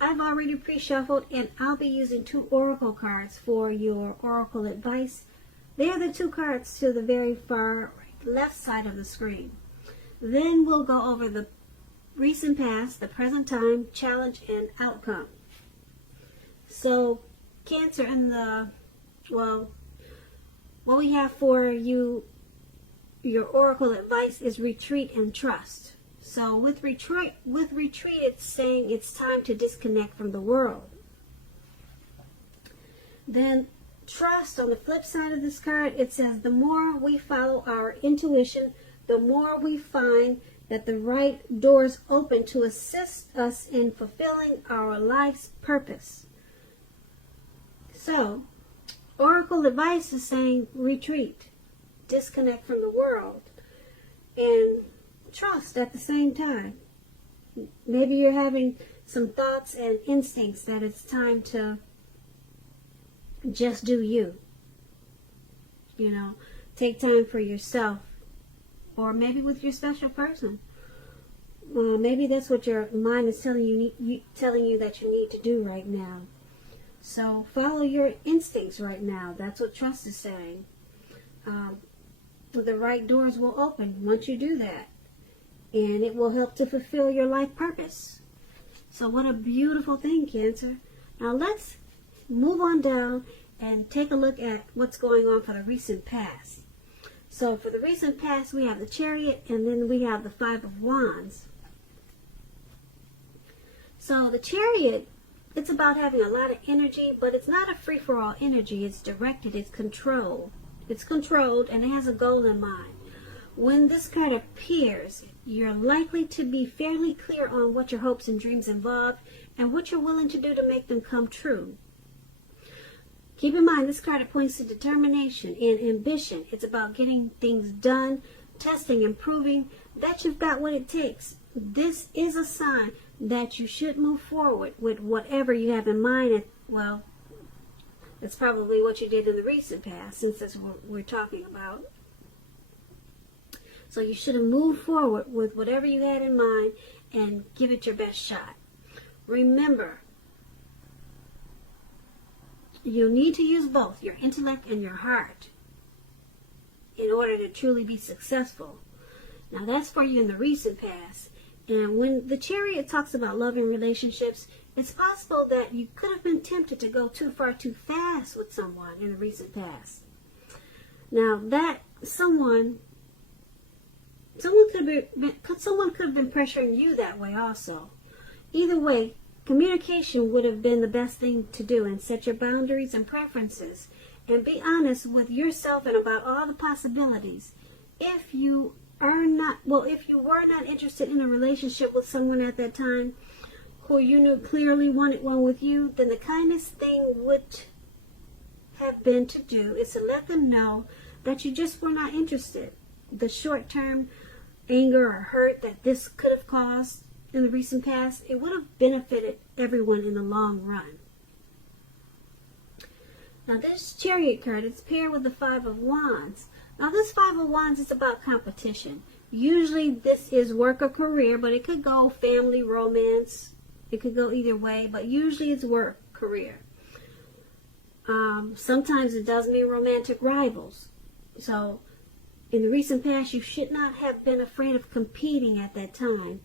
I've already pre-shuffled, and I'll be using 2 oracle cards for your oracle advice. They're the 2 cards to the very far left side of the screen. Then we'll go over the recent past, the present time, challenge, and outcome. So, Cancer, what we have for you, your oracle advice, is retreat and trust. So with retreat, it's saying it's time to disconnect from the world. Then trust, on the flip side of this card, it says the more we follow our intuition, the more we find that the right doors open to assist us in fulfilling our life's purpose. So, oracle advice is saying retreat, disconnect from the world, and trust at the same time. Maybe you're having some thoughts and instincts that it's time to just do you. You know, take time for yourself, or maybe with your special person. Maybe that's what your mind is telling you that you need to do right now. So follow your instincts right now. That's what trust is saying. The right doors will open once you do that, and it will help to fulfill your life purpose. So what a beautiful thing, Cancer. Now let's move on down and take a look at what's going on for the recent past. So for the recent past, we have the Chariot, and then we have the 5 of Wands. So the Chariot, it's about having a lot of energy, but it's not a free-for-all energy. It's directed, it's controlled. It's controlled, and it has a goal in mind. When this card appears, you're likely to be fairly clear on what your hopes and dreams involve and what you're willing to do to make them come true. Keep in mind, this card points to determination and ambition. It's about getting things done, testing and proving that you've got what it takes. This is a sign that you should move forward with whatever you have in mind. Well, that's probably what you did in the recent past, since that's what we're talking about. So you should have moved forward with whatever you had in mind and give it your best shot. Remember, you need to use both your intellect and your heart in order to truly be successful. Now that's for you in the recent past. And when the Chariot talks about love and relationships, it's possible that you could have been tempted to go too far too fast with someone in the recent past. Now that someone could have been pressuring you that way also. Either way, communication would have been the best thing to do, and set your boundaries and preferences and be honest with yourself and about all the possibilities. If you were not interested in a relationship with someone at that time who you knew clearly wanted one with you, then the kindest thing would have been to do is to let them know that you just were not interested. The short-term anger or hurt that this could have caused in the recent past, it would have benefited everyone in the long run. Now this Chariot card is paired with the 5 of Wands. Now this 5 of Wands is about competition. Usually this is work or career, but it could go family, romance. It could go either way, but usually it's work, career. Sometimes it does mean romantic rivals. So in the recent past, you should not have been afraid of competing at that time,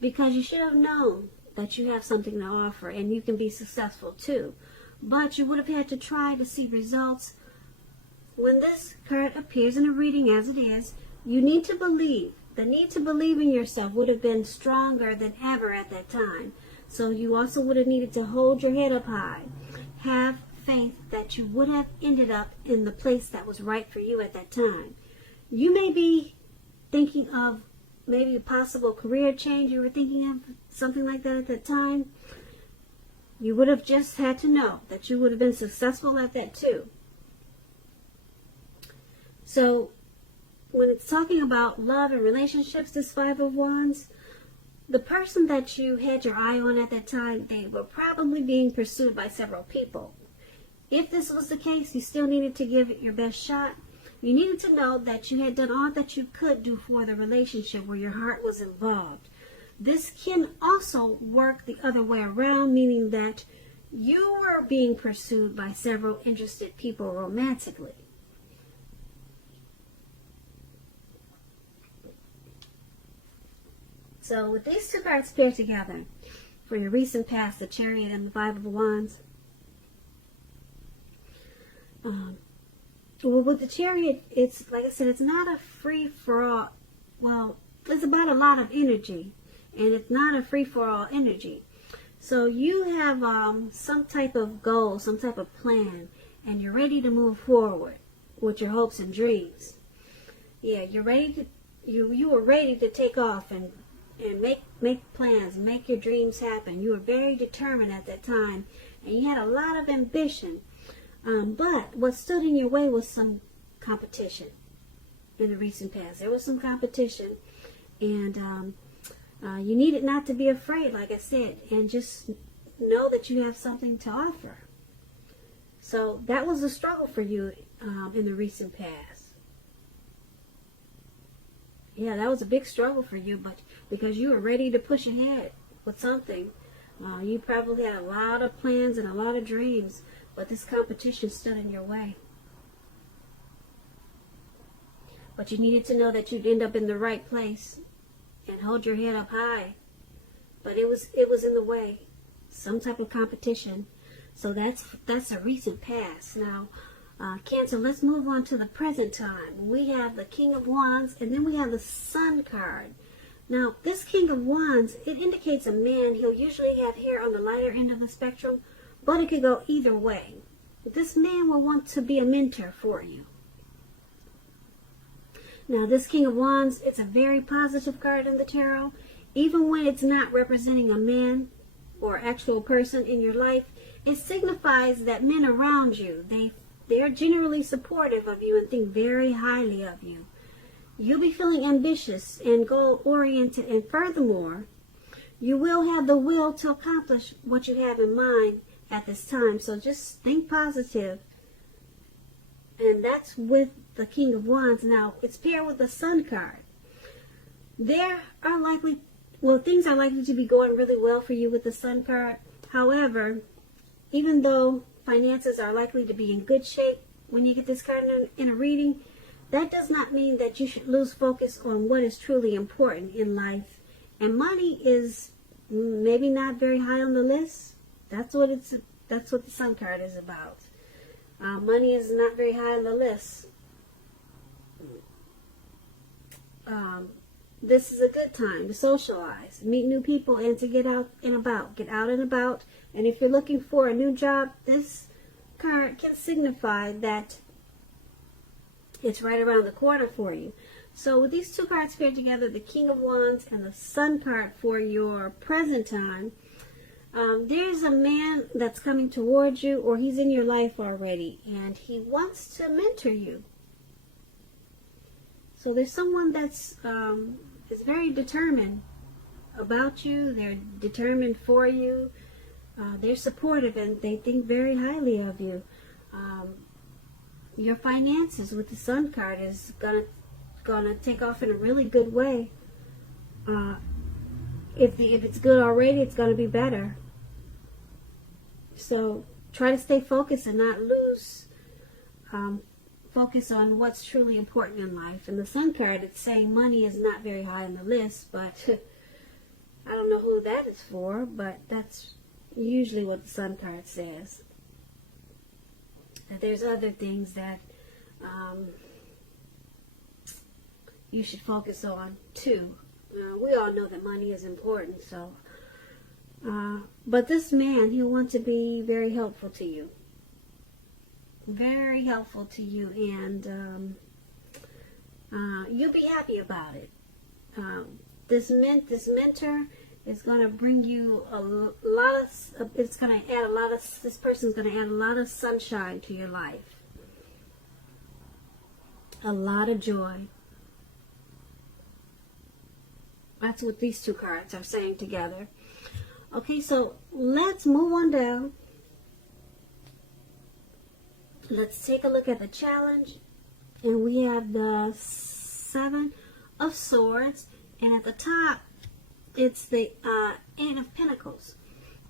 because you should have known that you have something to offer and you can be successful too. But you would have had to try to see results. When this card appears in a reading as it is, you need to believe. The need to believe in yourself would have been stronger than ever at that time. So you also would have needed to hold your head up high. Have faith that you would have ended up in the place that was right for you at that time. You may be thinking of maybe a possible career change. You were thinking of something like that at that time. You would have just had to know that you would have been successful at that too. So when it's talking about love and relationships, this 5 of Wands, the person that you had your eye on at that time, they were probably being pursued by several people. If this was the case, you still needed to give it your best shot. You needed to know that you had done all that you could do for the relationship where your heart was involved. this can also work the other way around, meaning that you are being pursued by several interested people romantically. So with these two cards paired together, for your recent past, the Chariot and the Five of Wands, well, with the Chariot, it's like I said, it's not a free-for-all. Well, it's about a lot of energy, and it's not a free-for-all energy. So you have some type of goal, some type of plan, and you're ready to move forward with your hopes and dreams. Yeah, you're ready to you were ready to take off and make plans, make your dreams happen. You were very determined at that time, and you had a lot of ambition. But what stood in your way was some competition in the recent past. There was some competition, and you needed not to be afraid, like I said, and just know that you have something to offer. So that was a struggle for you in the recent past. Yeah, that was a big struggle for you, but because you were ready to push ahead with something, you probably had a lot of plans and a lot of dreams, but this competition stood in your way. But you needed to know that you'd end up in the right place and hold your head up high. But it was in the way, some type of competition. So that's a recent past. Now, Cancer, let's move on to the present time. We have the King of Wands, and then we have the Sun card. Now, this King of Wands, it indicates a man. He'll usually have hair on the lighter end of the spectrum, but it could go either way. This man will want to be a mentor for you. Now, this King of Wands, it's a very positive card in the tarot. Even when it's not representing a man or actual person in your life, it signifies that men around you, they're generally supportive of you and think very highly of you. You'll be feeling ambitious and goal-oriented, and furthermore, you will have the will to accomplish what you have in mind at this time. So just think positive. And that's with the King of Wands. Now, it's paired with the Sun card. Things are likely to be going really well for you with the Sun card. However, even though finances are likely to be in good shape when you get this card in a reading, that does not mean that you should lose focus on what is truly important in life. And money is maybe not very high on the list. That's what the Sun card is about. Money is not very high on the list. This is a good time to socialize, meet new people, and to get out and about. Get out and about. And if you're looking for a new job, this card can signify that it's right around the corner for you. So with these two cards paired together, the King of Wands and the Sun card for your present time, there's a man that's coming towards you, or he's in your life already, and he wants to mentor you. So there's someone that's is very determined about you. They're determined for you. They're supportive, and they think very highly of you. Your finances with the Sun card is gonna take off in a really good way. If it's good already, it's gonna be better. So try to stay focused and not lose focus on what's truly important in life. And the Sun card, it's saying money is not very high on the list, but I don't know who that is for, but that's usually what the Sun card says. That there's other things that you should focus on too. We all know that money is important, so but this man, he'll want to be very helpful to you. Very helpful to you, and you'll be happy about it. This mentor is going to bring you a lot of, it's going to add a lot of, this person's going to add a lot of sunshine to your life. A lot of joy. That's what these two cards are saying together. Okay, so let's move on down. Let's take a look at the challenge. And we have the 7 of Swords. And at the top, it's the Eight of Pentacles.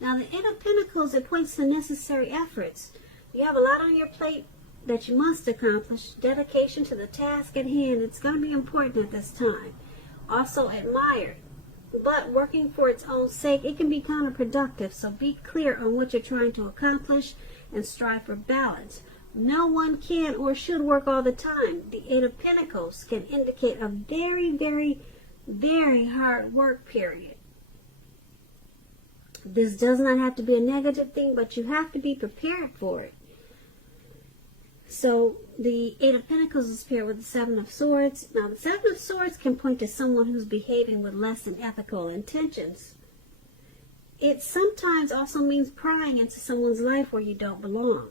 Now, the Eight of Pentacles, it points to necessary efforts. You have a lot on your plate that you must accomplish. Dedication to the task at hand. It's going to be important at this time. Also admired. But working for its own sake, it can be counterproductive. So be clear on what you're trying to accomplish and strive for balance. No one can or should work all the time. The Eight of Pentacles can indicate a very, very, very hard work period. This does not have to be a negative thing, but you have to be prepared for it. So the Eight of Pentacles is paired with the Seven of Swords. Now the Seven of Swords can point to someone who's behaving with less than ethical intentions. It sometimes also means prying into someone's life where you don't belong.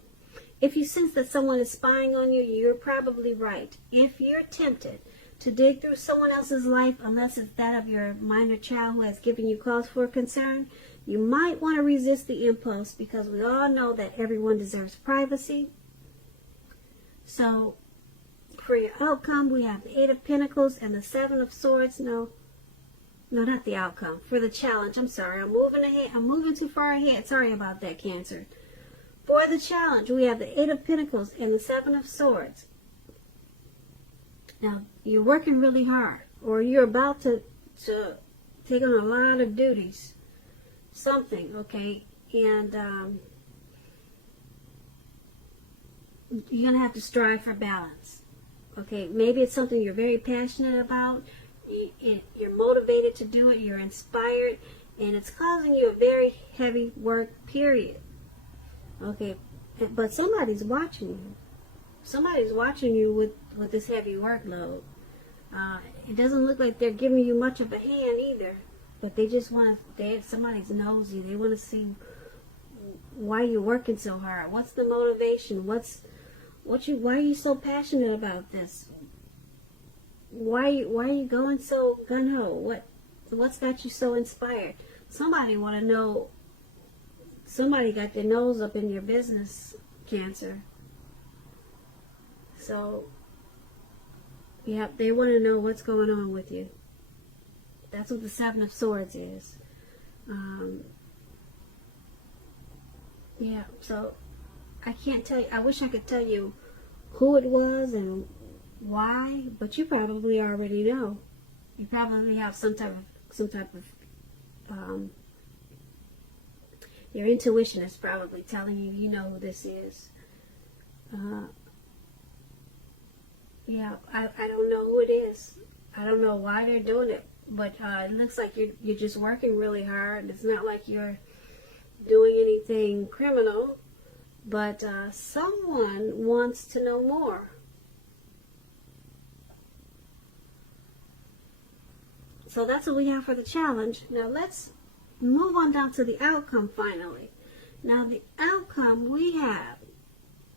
If you sense that someone is spying on you, you're probably right. If you're tempted to dig through someone else's life, unless it's that of your minor child who has given you cause for concern, you might want to resist the impulse, because we all know that everyone deserves privacy. So, for your outcome, we have the Eight of Pentacles and the Seven of Swords. No, not the outcome. For the challenge, I'm sorry. I'm moving ahead. I'm moving too far ahead. Sorry about that, Cancer. For the challenge, we have the Eight of Pentacles and the Seven of Swords. Now, you're working really hard, or you're about to take on a lot of duties. Something, okay? And you're going to have to strive for balance. Okay, maybe it's something you're very passionate about. You're motivated to do it. You're inspired. And it's causing you a very heavy work period. Okay, but somebody's watching you. Somebody's watching you with this heavy workload. It doesn't look like they're giving you much of a hand either. But they just want to, somebody's nosy. They want to see why you're working so hard. What's the motivation? Why are you so passionate about this? Why are you going so gung-ho? What's got you so inspired? Somebody want to know. Somebody got their nose up in your business, Cancer. So, yeah, they want to know what's going on with you. That's what the Seven of Swords is. Yeah, so I can't tell you. I wish I could tell you who it was and why, but you probably already know. You probably have some type of your intuition is probably telling you, you know who this is. Yeah, I don't know who it is. I don't know why they're doing it, but it looks like you're just working really hard. It's not like you're doing anything criminal, but someone wants to know more. So that's what we have for the challenge. Now let's move on down to the outcome finally. Now the outcome, we have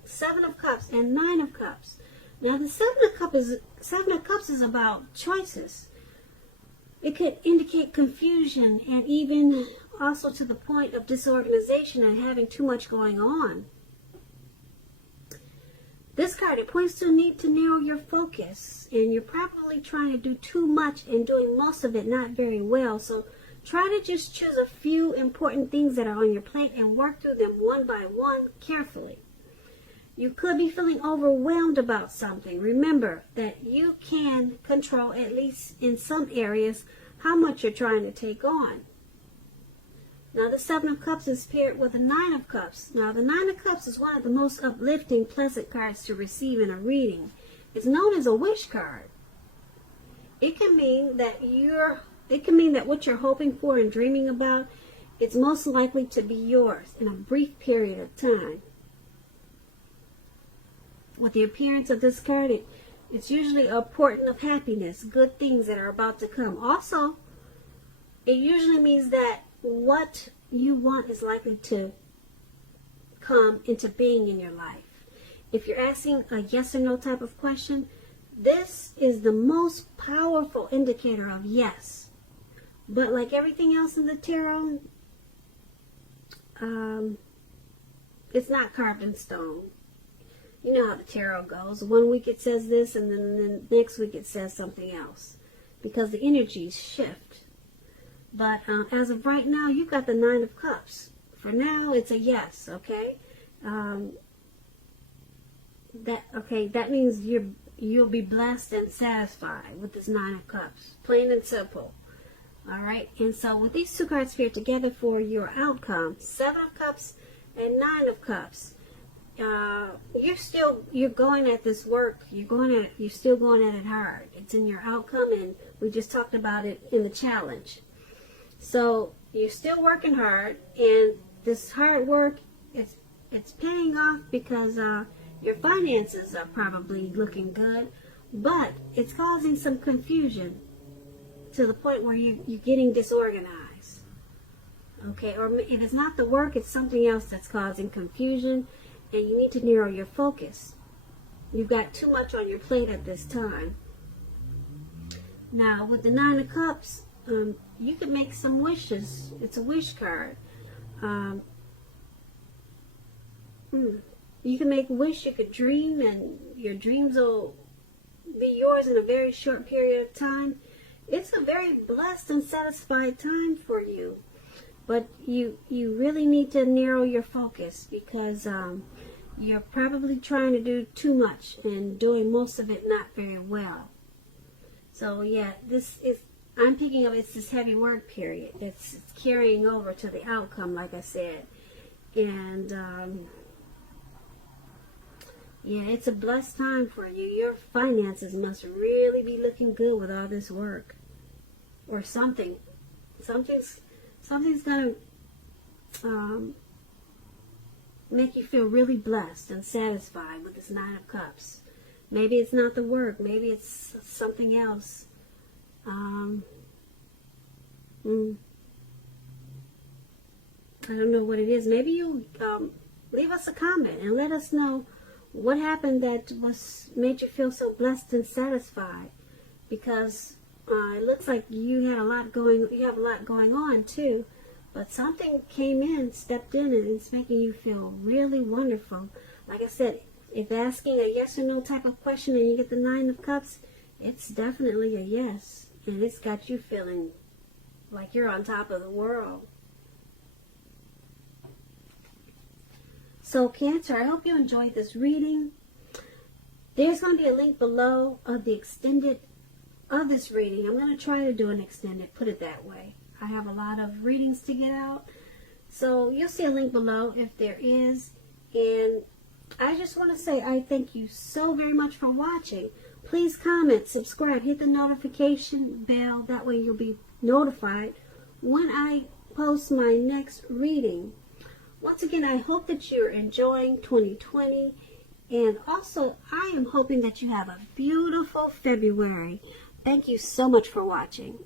Seven of Cups and Nine of Cups. Now the Seven of Cups is about choices. It could indicate confusion and even also to the point of disorganization and having too much going on. This card, it points to a need to narrow your focus, and you're probably trying to do too much and doing most of it not very well. So try to just choose a few important things that are on your plate and work through them one by one carefully. You could be feeling overwhelmed about something. Remember that you can control, at least in some areas, how much you're trying to take on. Now the Seven of Cups is paired with the Nine of Cups. Now the Nine of Cups is one of the most uplifting, pleasant cards to receive in a reading. It's known as a wish card. It can mean that what you're hoping for and dreaming about, it's most likely to be yours in a brief period of time. With the appearance of this card, it's usually a portent of happiness, good things that are about to come. Also, it usually means that what you want is likely to come into being in your life. If you're asking a yes or no type of question, this is the most powerful indicator of yes. But like everything else in the tarot, it's not carved in stone. You know how the tarot goes. One week it says this, and then the next week it says something else. Because the energies shift. But as of right now, you've got the Nine of Cups. For now, it's a yes, okay? That means you'll be blessed and satisfied with this Nine of Cups. Plain and simple. Alright? And so with these two cards here together for your outcome, Seven of Cups and Nine of Cups, you're going at this work. You're still going at it hard. It's in your outcome, and we just talked about it in the challenge. So you're still working hard, and this hard work, it's paying off because your finances are probably looking good, but it's causing some confusion to the point where you're getting disorganized. Okay, or if it's not the work, it's something else that's causing confusion, and you need to narrow your focus. You've got too much on your plate at this time. Now, with the Nine of Cups, you can make some wishes. It's a wish card. You can make a wish, you could dream, and your dreams will be yours in a very short period of time. It's a very blessed and satisfied time for you. But you really need to narrow your focus, because you're probably trying to do too much and doing most of it not very well. So yeah, I'm picking up, it's this heavy work period. It's carrying over to the outcome, like I said. And yeah, it's a blessed time for you. Your finances must really be looking good with all this work. Or something's going to make you feel really blessed and satisfied with this Nine of Cups. Maybe it's not the work. Maybe it's something else. I don't know what it is. Maybe you leave us a comment and let us know what happened that made you feel so blessed and satisfied. Because it looks like you have a lot going on too. But something came in, stepped in, and it's making you feel really wonderful. Like I said, if asking a yes or no type of question and you get the Nine of Cups, it's definitely a yes. And it's got you feeling like you're on top of the world. So Cancer, I hope you enjoyed this reading. There's going to be a link below of the extended of this reading. I'm going to try to do an extended, put it that way. I have a lot of readings to get out. So you'll see a link below if there is. And I just want to say I thank you so very much for watching. Please comment, subscribe, hit the notification bell. That way you'll be notified when I post my next reading. Once again, I hope that you're enjoying 2020. And also, I am hoping that you have a beautiful February. Thank you so much for watching.